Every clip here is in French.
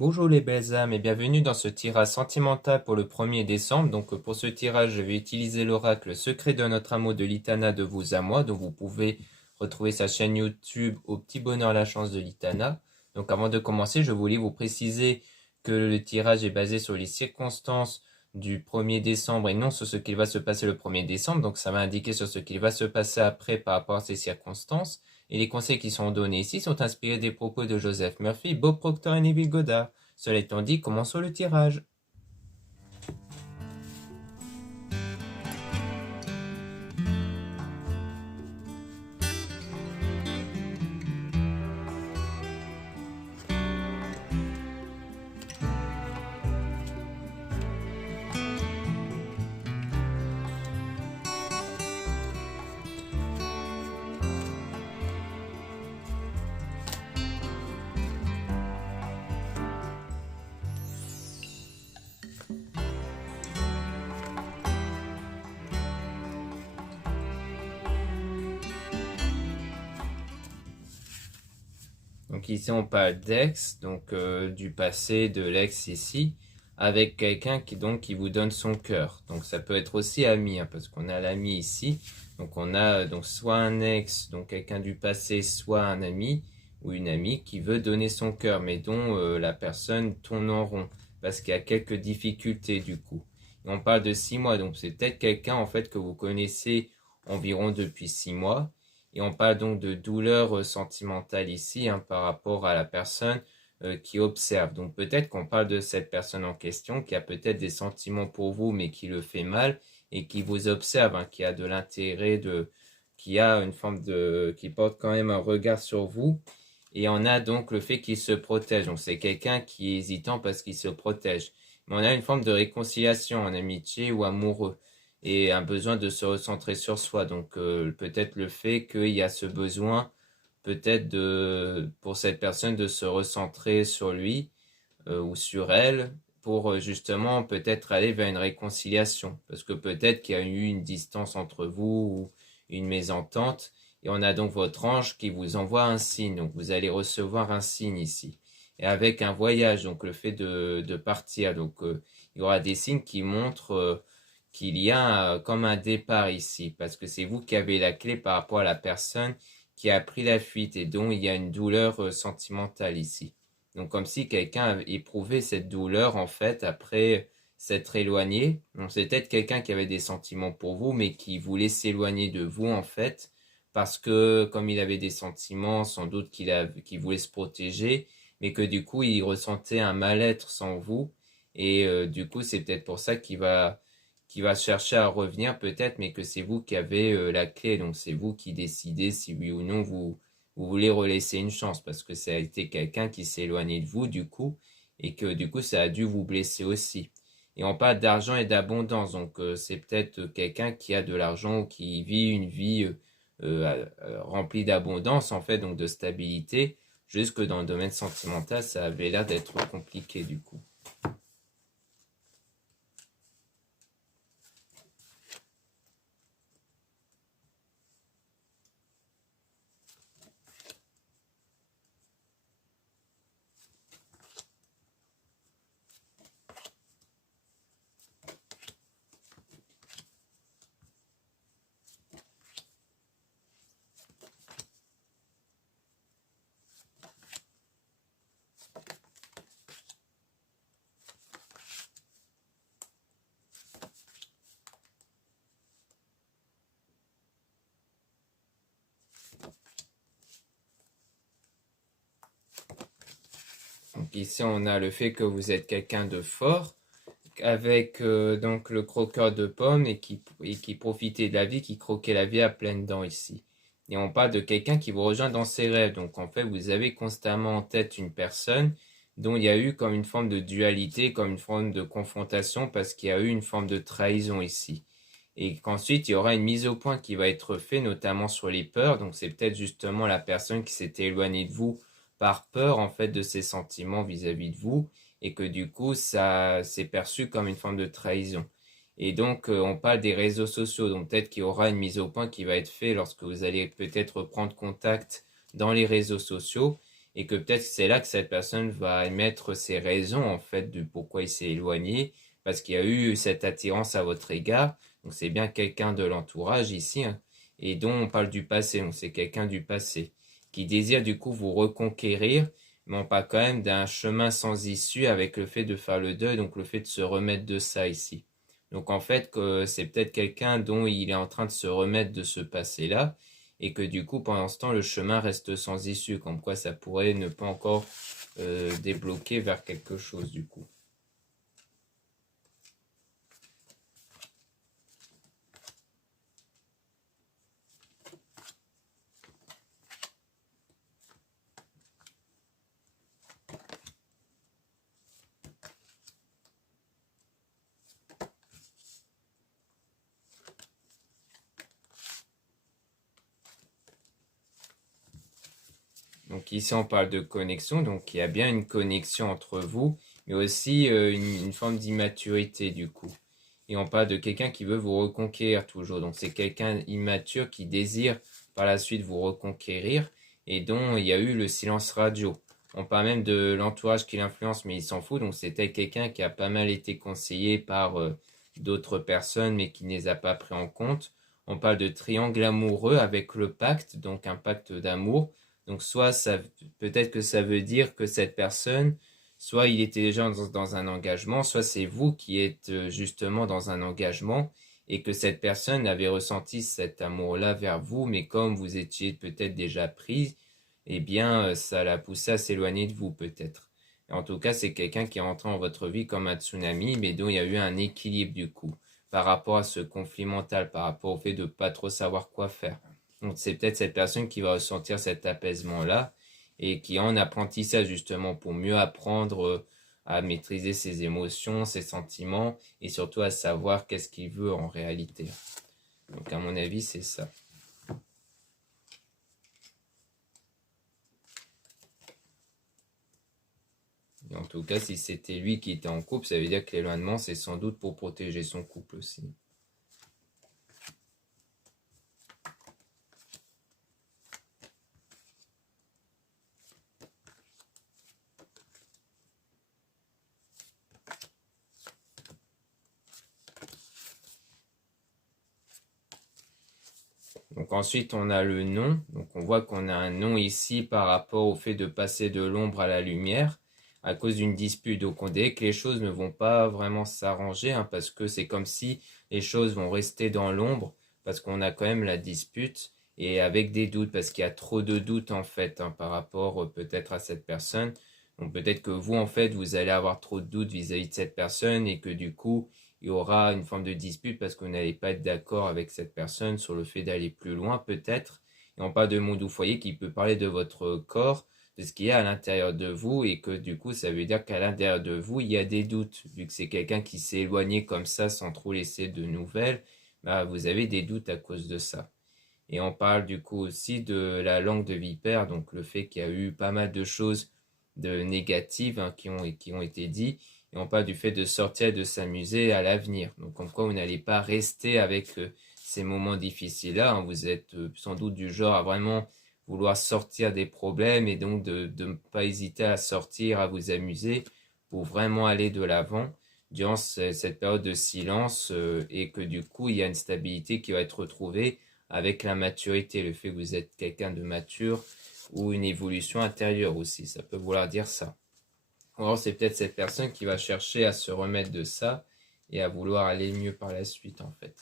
Bonjour les belles âmes et bienvenue dans ce tirage sentimental pour le 1er décembre. Donc pour ce tirage, je vais utiliser l'oracle Secret de notre amour de Litana de vous à moi. Donc vous pouvez retrouver sa chaîne YouTube Au Petit Bonheur la Chance de Litana. Donc avant de commencer, je voulais vous préciser que le tirage est basé sur les circonstances du 1er décembre et non sur ce qu'il va se passer le 1er décembre. Donc ça va indiquer sur ce qu'il va se passer après par rapport à ces circonstances. Et les conseils qui sont donnés ici sont inspirés des propos de Joseph Murphy, Bob Proctor et Neville Goddard. Cela étant dit, commençons le tirage. Donc ici on parle d'ex, donc du passé, de l'ex ici, avec quelqu'un qui vous donne son cœur. Donc ça peut être aussi ami, hein, parce qu'on a l'ami ici. Donc on a donc soit un ex, donc quelqu'un du passé, soit un ami ou une amie qui veut donner son cœur, mais dont la personne tourne en rond, parce qu'il y a quelques difficultés du coup. Et on parle de 6 mois, donc c'est peut-être quelqu'un en fait que vous connaissez environ depuis 6 mois. Et on parle donc de douleur sentimentale ici, hein, par rapport à la personne qui observe. Donc peut-être qu'on parle de cette personne en question qui a peut-être des sentiments pour vous mais qui le fait mal et qui vous observe, hein, qui a de l'intérêt, qui a une forme qui porte quand même un regard sur vous. Et on a donc le fait qu'il se protège. Donc c'est quelqu'un qui est hésitant parce qu'il se protège. Mais on a une forme de réconciliation en amitié ou amoureux et un besoin de se recentrer sur soi. Donc peut-être le fait qu'il y a ce besoin peut-être pour cette personne de se recentrer sur lui ou sur elle pour justement peut-être aller vers une réconciliation. Parce que peut-être qu'il y a eu une distance entre vous ou une mésentente. Et on a donc votre ange qui vous envoie un signe. Donc vous allez recevoir un signe ici. Et avec un voyage, donc le fait de partir. Donc il y aura des signes qui montrent qu'il y a comme un départ ici. Parce que c'est vous qui avez la clé par rapport à la personne qui a pris la fuite et dont il y a une douleur sentimentale ici. Donc comme si quelqu'un éprouvait cette douleur en fait après s'être éloigné. Donc c'est peut-être quelqu'un qui avait des sentiments pour vous mais qui voulait s'éloigner de vous en fait parce que comme il avait des sentiments, sans doute qu'il voulait se protéger, mais que du coup il ressentait un mal-être sans vous et du coup c'est peut-être pour ça qu'il va chercher à revenir peut-être, mais que c'est vous qui avez la clé, donc c'est vous qui décidez si oui ou non vous voulez relaisser une chance, parce que ça a été quelqu'un qui s'est éloigné de vous du coup, et que du coup ça a dû vous blesser aussi. Et on parle d'argent et d'abondance, donc c'est peut-être quelqu'un qui a de l'argent ou qui vit une vie remplie d'abondance en fait, donc de stabilité, juste que dans le domaine sentimental ça avait l'air d'être compliqué du coup. Donc ici, on a le fait que vous êtes quelqu'un de fort, avec donc le croqueur de pommes et qui profitait de la vie, qui croquait la vie à pleines dents ici. Et on parle de quelqu'un qui vous rejoint dans ses rêves. Donc en fait, vous avez constamment en tête une personne dont il y a eu comme une forme de dualité, comme une forme de confrontation, parce qu'il y a eu une forme de trahison ici. Et qu'ensuite, il y aura une mise au point qui va être faite, notamment sur les peurs. Donc c'est peut-être justement la personne qui s'était éloignée de vous par peur en fait de ses sentiments vis-à-vis de vous et que du coup ça c'est perçu comme une forme de trahison. Et donc on parle des réseaux sociaux, donc peut-être qu'il y aura une mise au point qui va être faite lorsque vous allez peut-être prendre contact dans les réseaux sociaux et que peut-être c'est là que cette personne va émettre ses raisons en fait de pourquoi il s'est éloigné, parce qu'il y a eu cette attirance à votre égard. Donc c'est bien quelqu'un de l'entourage ici, hein, et dont on parle du passé, donc c'est quelqu'un du passé qui désire du coup vous reconquérir, mais on parle quand même d'un chemin sans issue avec le fait de faire le deuil, donc le fait de se remettre de ça ici. Donc en fait, que c'est peut-être quelqu'un dont il est en train de se remettre de ce passé-là, et que du coup, pendant ce temps, le chemin reste sans issue, comme quoi ça pourrait ne pas encore débloquer vers quelque chose du coup. Donc ici, on parle de connexion, donc il y a bien une connexion entre vous, mais aussi une forme d'immaturité du coup. Et on parle de quelqu'un qui veut vous reconquérir toujours. Donc c'est quelqu'un immature qui désire par la suite vous reconquérir et dont il y a eu le silence radio. On parle même de l'entourage qui l'influence, mais il s'en fout. Donc c'était quelqu'un qui a pas mal été conseillé par d'autres personnes, mais qui ne les a pas pris en compte. On parle de triangle amoureux avec le pacte, donc un pacte d'amour. Donc soit ça, peut-être que ça veut dire que cette personne, soit il était déjà dans un engagement, soit c'est vous qui êtes justement dans un engagement et que cette personne avait ressenti cet amour-là vers vous, mais comme vous étiez peut-être déjà pris, eh bien ça l'a poussé à s'éloigner de vous peut-être. En tout cas, c'est quelqu'un qui est rentré en votre vie comme un tsunami, mais dont il y a eu un équilibre du coup, par rapport à ce conflit mental, par rapport au fait de ne pas trop savoir quoi faire. Donc c'est peut-être cette personne qui va ressentir cet apaisement-là et qui est en apprentissage justement pour mieux apprendre à maîtriser ses émotions, ses sentiments et surtout à savoir qu'est-ce qu'il veut en réalité. Donc à mon avis, c'est ça. Et en tout cas, si c'était lui qui était en couple, ça veut dire que l'éloignement, c'est sans doute pour protéger son couple aussi. Donc ensuite, on a le nom. Donc on voit qu'on a un nom ici par rapport au fait de passer de l'ombre à la lumière à cause d'une dispute. Donc on dirait que les choses ne vont pas vraiment s'arranger hein, parce que c'est comme si les choses vont rester dans l'ombre parce qu'on a quand même la dispute et avec des doutes parce qu'il y a trop de doutes en fait hein, par rapport peut-être à cette personne. Donc peut-être que vous en fait vous allez avoir trop de doutes vis-à-vis de cette personne et que du coup il y aura une forme de dispute parce que vous n'allez pas être d'accord avec cette personne sur le fait d'aller plus loin peut-être. Et on parle de monde ou foyer qui peut parler de votre corps, de ce qu'il y a à l'intérieur de vous et que du coup ça veut dire qu'à l'intérieur de vous il y a des doutes. Vu que c'est quelqu'un qui s'est éloigné comme ça sans trop laisser de nouvelles, bah, vous avez des doutes à cause de ça. Et on parle du coup aussi de la langue de vipère, donc le fait qu'il y a eu pas mal de choses de négatives hein, qui ont été dites. Et on parle du fait de sortir et de s'amuser à l'avenir. Donc comme quoi vous n'allez pas rester avec ces moments difficiles-là. Hein. Vous êtes sans doute du genre à vraiment vouloir sortir des problèmes et donc de ne pas hésiter à sortir, à vous amuser pour vraiment aller de l'avant durant cette période de silence et que du coup il y a une stabilité qui va être retrouvée avec la maturité, le fait que vous êtes quelqu'un de mature ou une évolution intérieure aussi, ça peut vouloir dire ça. Alors c'est peut-être cette personne qui va chercher à se remettre de ça et à vouloir aller mieux par la suite en fait.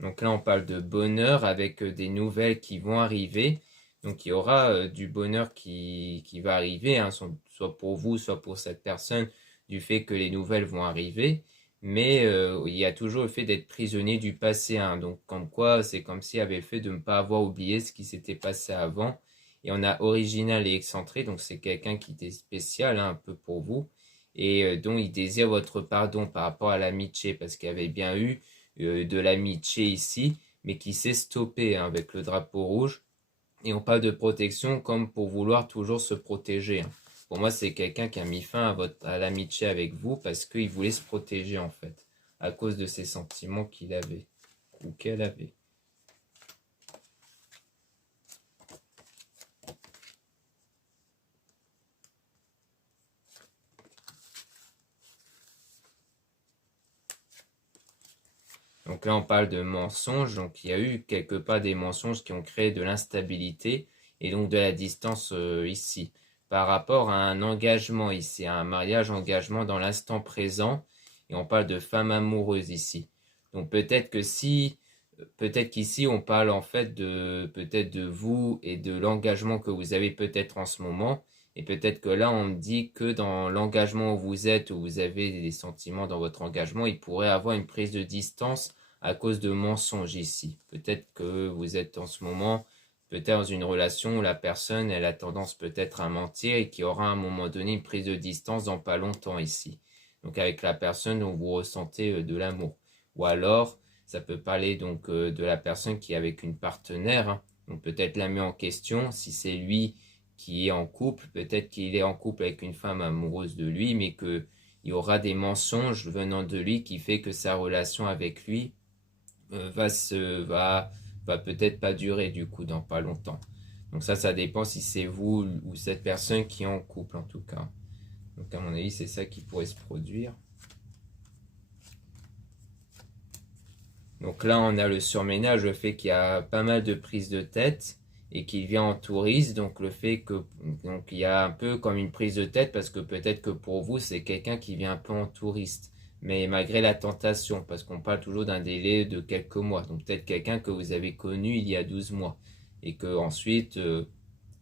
Donc là on parle de bonheur avec des nouvelles qui vont arriver. Donc il y aura du bonheur qui va arriver, hein, soit pour vous, soit pour cette personne, du fait que les nouvelles vont arriver. Mais il y a toujours le fait d'être prisonnier du passé. Hein. Donc comme quoi, c'est comme s'il y avait le fait de ne pas avoir oublié ce qui s'était passé avant. Et on a original et excentré, donc c'est quelqu'un qui était spécial hein, un peu pour vous. Et dont il désire votre pardon par rapport à l'amitié, parce qu'il y avait bien eu de l'amitié ici, mais qui s'est stoppé hein, avec le drapeau rouge. Et on parle de protection comme pour vouloir toujours se protéger. Hein. Pour moi, c'est quelqu'un qui a mis fin à l'amitié avec vous parce qu'il voulait se protéger en fait, à cause de ces sentiments qu'il avait ou qu'elle avait. Donc là, on parle de mensonges. Donc il y a eu quelque part des mensonges qui ont créé de l'instabilité et donc de la distance ici. Par rapport à un engagement ici, à un mariage engagement dans l'instant présent. Et on parle de femme amoureuse ici. Donc peut-être qu'ici on parle en fait peut-être de vous et de l'engagement que vous avez peut-être en ce moment. Et peut-être que là, on me dit que dans l'engagement où vous êtes, où vous avez des sentiments dans votre engagement, il pourrait avoir une prise de distance à cause de mensonges ici. Peut-être que vous êtes en ce moment, peut-être dans une relation où la personne, elle a tendance peut-être à mentir et qui aura à un moment donné une prise de distance dans pas longtemps ici. Donc avec la personne dont vous ressentez de l'amour. Ou alors, ça peut parler donc de la personne qui est avec une partenaire. Hein. Donc peut-être la met en question. Si c'est lui qui est en couple, peut-être qu'il est en couple avec une femme amoureuse de lui, mais qu'il y aura des mensonges venant de lui qui fait que sa relation avec lui va peut-être pas durer du coup dans pas longtemps. Donc ça dépend si c'est vous ou cette personne qui est en couple en tout cas. Donc à mon avis, c'est ça qui pourrait se produire. Donc là, on a le surménage, le fait qu'il y a pas mal de prises de tête et qu'il vient en touriste. Donc le fait que donc il y a un peu comme une prise de tête parce que peut-être que pour vous, c'est quelqu'un qui vient un peu en touriste. Mais malgré la tentation, parce qu'on parle toujours d'un délai de quelques mois. Donc peut-être quelqu'un que vous avez connu il y a 12 mois. Et que ensuite,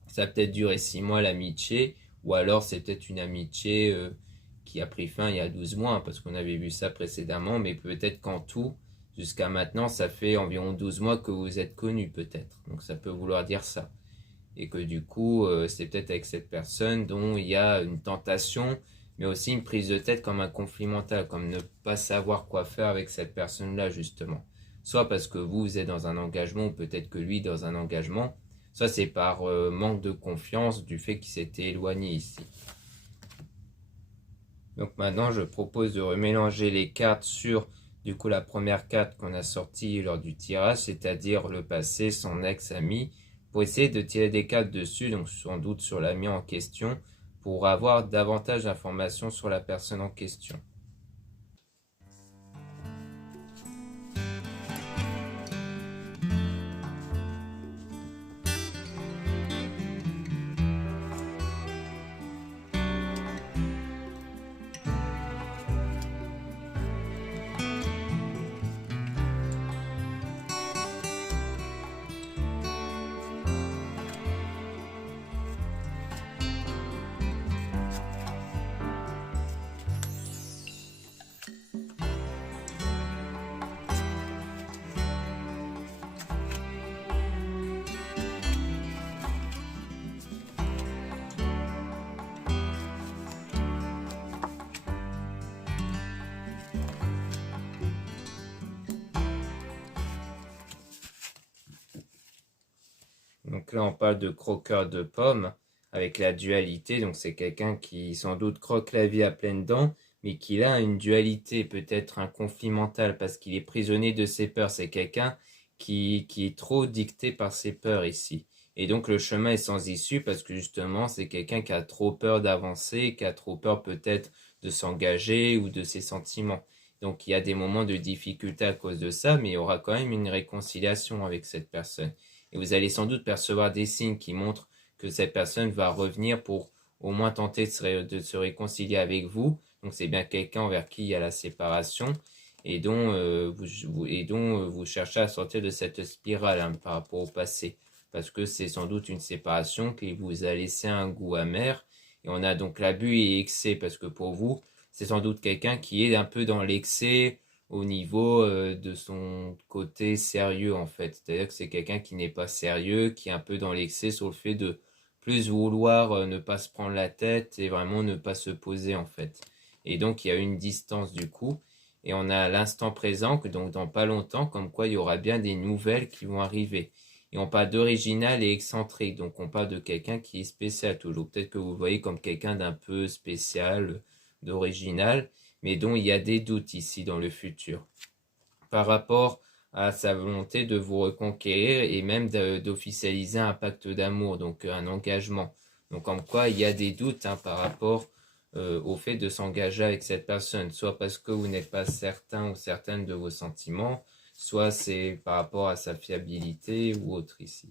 ça a peut-être duré 6 mois l'amitié. Ou alors c'est peut-être une amitié qui a pris fin il y a 12 mois. Hein, parce qu'on avait vu ça précédemment. Mais peut-être qu'en tout, jusqu'à maintenant, ça fait environ 12 mois que vous êtes connus peut-être. Donc ça peut vouloir dire ça. Et que du coup, c'est peut-être avec cette personne dont il y a une tentation, mais aussi une prise de tête comme un conflit mental, comme ne pas savoir quoi faire avec cette personne-là, justement. Soit parce que vous êtes dans un engagement, ou peut-être que lui dans un engagement, soit c'est par manque de confiance du fait qu'il s'était éloigné ici. Donc maintenant, je propose de remélanger les cartes sur, du coup, la première carte qu'on a sortie lors du tirage, c'est-à-dire le passé, son ex-ami, pour essayer de tirer des cartes dessus, donc sans doute sur l'ami en question, pour avoir davantage d'informations sur la personne en question. Donc là, on parle de croqueur de pommes avec la dualité. Donc c'est quelqu'un qui sans doute croque la vie à pleines dents, mais qui a une dualité, peut-être un conflit mental parce qu'il est prisonnier de ses peurs. C'est quelqu'un qui est trop dicté par ses peurs ici. Et donc le chemin est sans issue parce que justement c'est quelqu'un qui a trop peur d'avancer, qui a trop peur peut-être de s'engager ou de ses sentiments. Donc il y a des moments de difficulté à cause de ça, mais il y aura quand même une réconciliation avec cette personne. Et vous allez sans doute percevoir des signes qui montrent que cette personne va revenir pour au moins tenter de se réconcilier avec vous. Donc c'est bien quelqu'un envers qui il y a la séparation et dont vous cherchez à sortir de cette spirale hein, par rapport au passé. Parce que c'est sans doute une séparation qui vous a laissé un goût amer. Et on a donc l'abus et excès parce que pour vous, c'est sans doute quelqu'un qui est un peu dans l'excès au niveau de son côté sérieux en fait. C'est-à-dire que c'est quelqu'un qui n'est pas sérieux, qui est un peu dans l'excès sur le fait de plus vouloir ne pas se prendre la tête et vraiment ne pas se poser en fait. Et donc il y a une distance du coup. Et on a l'instant présent, que donc dans pas longtemps, comme quoi il y aura bien des nouvelles qui vont arriver. Et on parle d'original et excentrique. Donc on parle de quelqu'un qui est spécial toujours. Peut-être que vous le voyez comme quelqu'un d'un peu spécial, d'original, mais dont il y a des doutes ici dans le futur. Par rapport à sa volonté de vous reconquérir et même d'officialiser un pacte d'amour, donc un engagement. Donc comme quoi il y a des doutes par rapport au fait de s'engager avec cette personne, soit parce que vous n'êtes pas certain ou certaine de vos sentiments, soit c'est par rapport à sa fiabilité ou autre ici.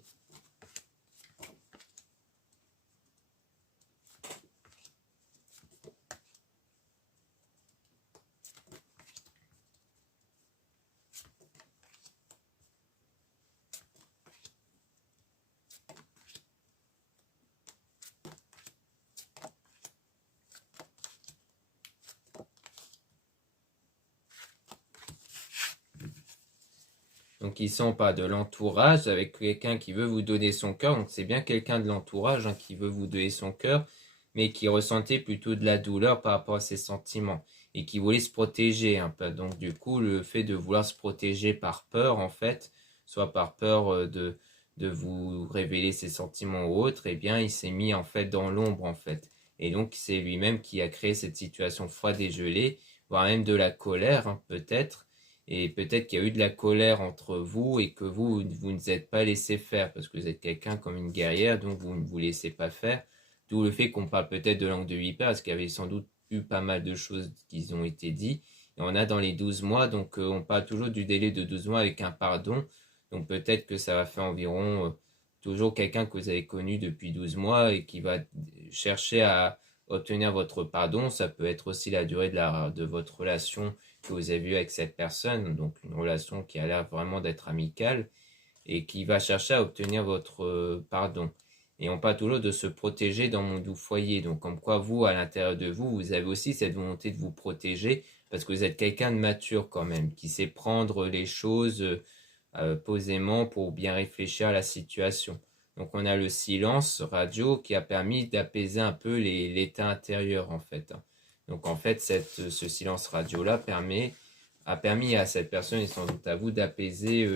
Donc ici on parle de l'entourage avec quelqu'un qui veut vous donner son cœur. Donc c'est bien quelqu'un de l'entourage qui veut vous donner son cœur, mais qui ressentait plutôt de la douleur par rapport à ses sentiments et qui voulait se protéger un peu. Donc du coup le fait de vouloir se protéger par peur en fait, soit par peur de vous révéler ses sentiments ou autre, eh bien il s'est mis en fait dans l'ombre en fait. Et donc c'est lui-même qui a créé cette situation froide et gelée, voire même de la colère peut-être. Et peut-être qu'il y a eu de la colère entre vous et que vous ne vous êtes pas laissé faire parce que vous êtes quelqu'un comme une guerrière, donc vous ne vous laissez pas faire. D'où le fait qu'on parle peut-être de langue de vipère parce qu'il y avait sans doute eu pas mal de choses qui ont été dites. Et on a dans les 12 mois, donc on parle toujours du délai de 12 mois avec un pardon. Donc peut-être que ça va faire environ toujours quelqu'un que vous avez connu depuis 12 mois et qui va chercher à obtenir votre pardon. Ça peut être aussi la durée de votre relation que vous avez eu avec cette personne, donc une relation qui a l'air vraiment d'être amicale et qui va chercher à obtenir votre pardon. Et on parle toujours de se protéger dans mon doux foyer. Donc comme quoi vous, à l'intérieur de vous, vous avez aussi cette volonté de vous protéger parce que vous êtes quelqu'un de mature quand même, qui sait prendre les choses posément pour bien réfléchir à la situation. Donc on a le silence radio qui a permis d'apaiser un peu l'état intérieur en fait. Donc en fait ce silence radio là a permis à cette personne et sans doute à vous d'apaiser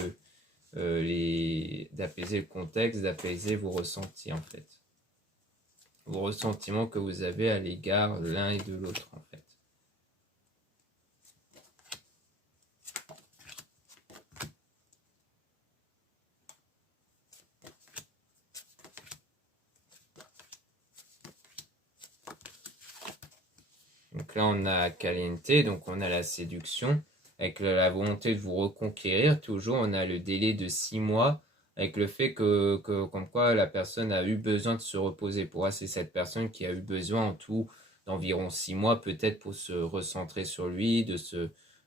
d'apaiser le contexte, d'apaiser vos ressentis en fait. Vos ressentiments que vous avez à l'égard de l'un et de l'autre en fait. Donc là, on a caliente, donc on a la séduction, avec la volonté de vous reconquérir. Toujours, on a le délai de 6 mois, avec le fait comme quoi la personne a eu besoin de se reposer. Pour moi, c'est cette personne qui a eu besoin en tout d'environ 6 mois, peut-être pour se recentrer sur lui,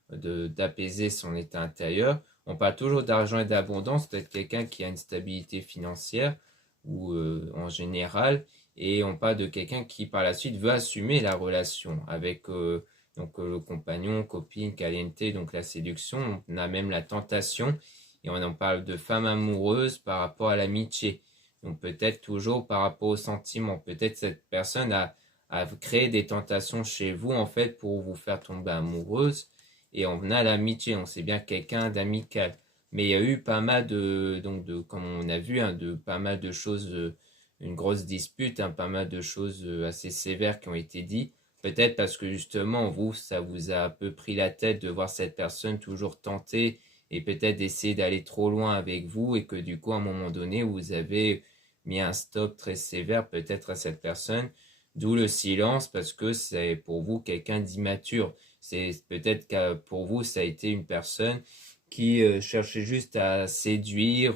d'apaiser son état intérieur. On parle toujours d'argent et d'abondance, peut-être quelqu'un qui a une stabilité financière, ou en général, et on parle de quelqu'un qui par la suite veut assumer la relation avec le compagnon, copine, caliente, donc la séduction. On a même la tentation et on en parle de femme amoureuse par rapport à l'amitié. Donc peut-être toujours par rapport aux sentiments. Peut-être cette personne a créé des tentations chez vous en fait pour vous faire tomber amoureuse. Et on a l'amitié, on sait bien quelqu'un d'amical. Mais il y a eu pas mal comme on a vu, de pas mal de choses une grosse dispute, pas mal de choses assez sévères qui ont été dites. Peut-être parce que justement, vous, ça vous a un peu pris la tête de voir cette personne toujours tenter et peut-être d'essayer d'aller trop loin avec vous et que du coup, à un moment donné, vous avez mis un stop très sévère peut-être à cette personne. D'où le silence parce que c'est pour vous quelqu'un d'immature. C'est peut-être que pour vous, ça a été une personne qui cherchait juste à séduire,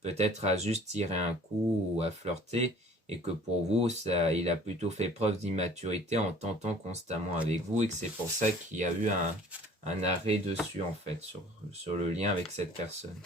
peut-être à juste tirer un coup ou à flirter, et que pour vous, il a plutôt fait preuve d'immaturité en tentant constamment avec vous, et que c'est pour ça qu'il y a eu un arrêt dessus, en fait, sur le lien avec cette personne.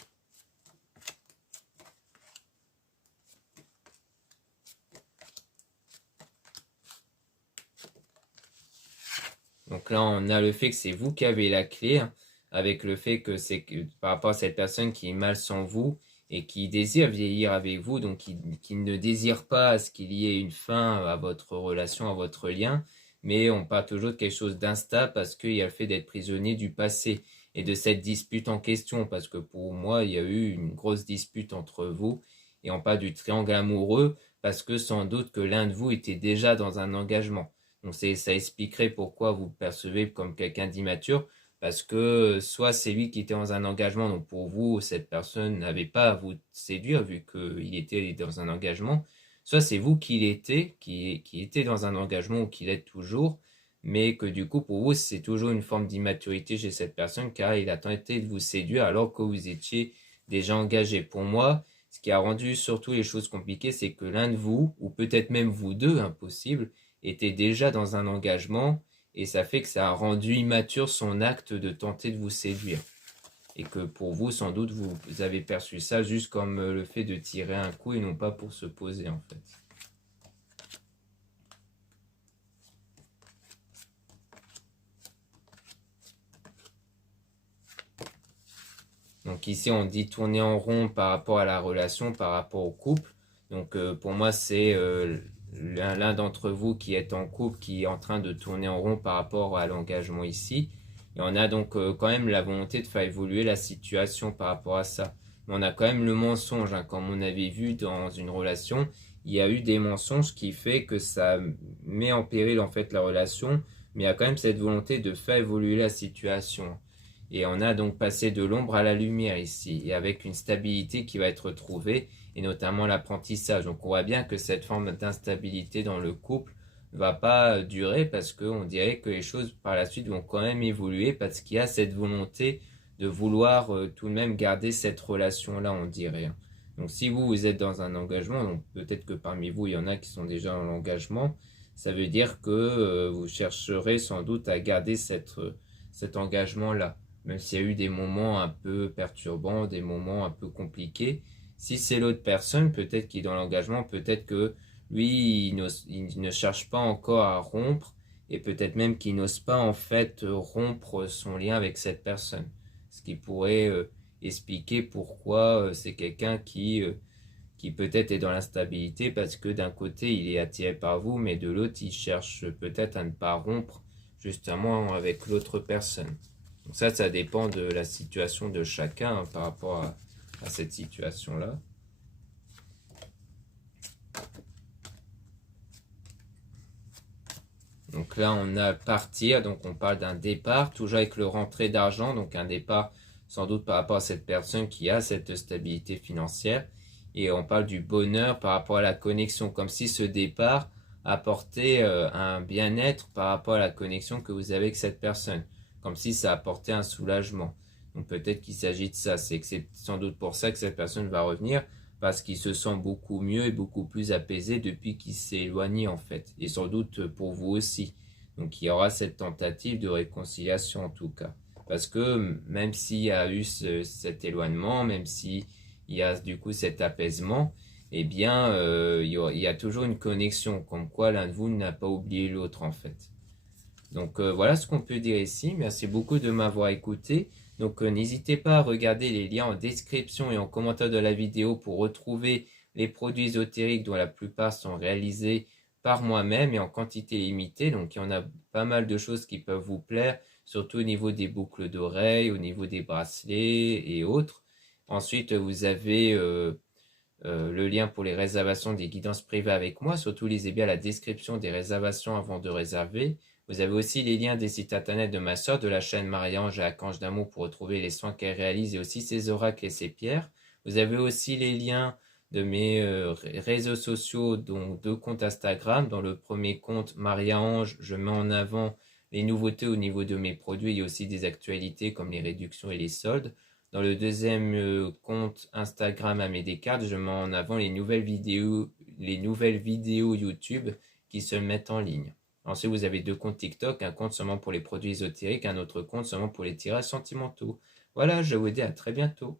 Donc là, on a le fait que c'est vous qui avez la clé, avec le fait que c'est par rapport à cette personne qui est mal sans vous, et qui désire vieillir avec vous, donc qui ne désire pas à ce qu'il y ait une fin à votre relation, à votre lien, mais on parle toujours de quelque chose d'instable parce qu'il y a le fait d'être prisonnier du passé. et de cette dispute en question, parce que pour moi, il y a eu une grosse dispute entre vous, et on parle du triangle amoureux, parce que sans doute que l'un de vous était déjà dans un engagement. Donc ça expliquerait pourquoi vous le percevez comme quelqu'un d'immature, parce que soit c'est lui qui était dans un engagement, donc pour vous, cette personne n'avait pas à vous séduire vu qu'il était dans un engagement, soit c'est vous qui l'étiez, qui était dans un engagement ou qui l'êtes toujours, mais que du coup pour vous c'est toujours une forme d'immaturité chez cette personne car il a tenté de vous séduire alors que vous étiez déjà engagé. Pour moi, ce qui a rendu surtout les choses compliquées, c'est que l'un de vous, ou peut-être même vous deux, impossible, était déjà dans un engagement et ça fait que ça a rendu immature son acte de tenter de vous séduire. Et que pour vous, sans doute, vous avez perçu ça juste comme le fait de tirer un coup et non pas pour se poser en fait. Donc ici, on dit tourner en rond par rapport à la relation, par rapport au couple. Donc pour moi, c'est l'un d'entre vous qui est en couple, qui est en train de tourner en rond par rapport à l'engagement ici. Et on a donc quand même la volonté de faire évoluer la situation par rapport à ça. Mais on a quand même le mensonge, hein, comme on avait vu dans une relation. Il y a eu des mensonges qui fait que ça met en péril en fait la relation. Mais il y a quand même cette volonté de faire évoluer la situation. Et on a donc passé de l'ombre à la lumière ici, et avec une stabilité qui va être trouvée, et notamment l'apprentissage. Donc on voit bien que cette forme d'instabilité dans le couple ne va pas durer parce qu'on dirait que les choses par la suite vont quand même évoluer parce qu'il y a cette volonté de vouloir tout de même garder cette relation-là, on dirait. Donc si vous êtes dans un engagement, donc peut-être que parmi vous il y en a qui sont déjà dans l'engagement, ça veut dire que vous chercherez sans doute à garder cet engagement-là même s'il y a eu des moments un peu perturbants, des moments un peu compliqués. Si c'est l'autre personne, peut-être qu'il est dans l'engagement, peut-être que lui, il ne cherche pas encore à rompre, et peut-être même qu'il n'ose pas en fait rompre son lien avec cette personne. Ce qui pourrait expliquer pourquoi c'est quelqu'un qui peut-être est dans l'instabilité, parce que d'un côté, il est attiré par vous, mais de l'autre, il cherche peut-être à ne pas rompre justement avec l'autre personne. Donc ça dépend de la situation de chacun hein, par rapport à cette situation-là. Donc là, on a partir, donc on parle d'un départ, toujours avec le rentrée d'argent, donc un départ sans doute par rapport à cette personne qui a cette stabilité financière. Et on parle du bonheur par rapport à la connexion, comme si ce départ apportait un bien-être par rapport à la connexion que vous avez avec cette personne, comme si ça apportait un soulagement. Donc peut-être qu'il s'agit de ça, c'est que c'est sans doute pour ça que cette personne va revenir, parce qu'il se sent beaucoup mieux et beaucoup plus apaisé depuis qu'il s'est éloigné en fait, et sans doute pour vous aussi. Donc il y aura cette tentative de réconciliation en tout cas. Parce que même s'il y a eu cet éloignement, même s'il y a du coup cet apaisement, eh bien il y a toujours une connexion, comme quoi l'un de vous n'a pas oublié l'autre en fait. Donc voilà ce qu'on peut dire ici. Merci beaucoup de m'avoir écouté. Donc n'hésitez pas à regarder les liens en description et en commentaire de la vidéo pour retrouver les produits ésotériques dont la plupart sont réalisés par moi-même et en quantité limitée. Donc il y en a pas mal de choses qui peuvent vous plaire, surtout au niveau des boucles d'oreilles, au niveau des bracelets et autres. Ensuite vous avez le lien pour les réservations des guidances privées avec moi. Surtout lisez bien la description des réservations avant de réserver. Vous avez aussi les liens des sites internet de ma soeur, de la chaîne Marie-Ange et Archange d'Amour pour retrouver les soins qu'elle réalise et aussi ses oracles et ses pierres. Vous avez aussi les liens de mes réseaux sociaux, dont 2 comptes Instagram. Dans le premier compte Marie-Ange, je mets en avant les nouveautés au niveau de mes produits et aussi des actualités comme les réductions et les soldes. Dans le deuxième compte Instagram Amédée Descartes, je mets en avant les nouvelles vidéos YouTube qui se mettent en ligne. Ensuite, vous avez 2 comptes TikTok, un compte seulement pour les produits ésotériques, un autre compte seulement pour les tirages sentimentaux. Voilà, je vous dis à très bientôt.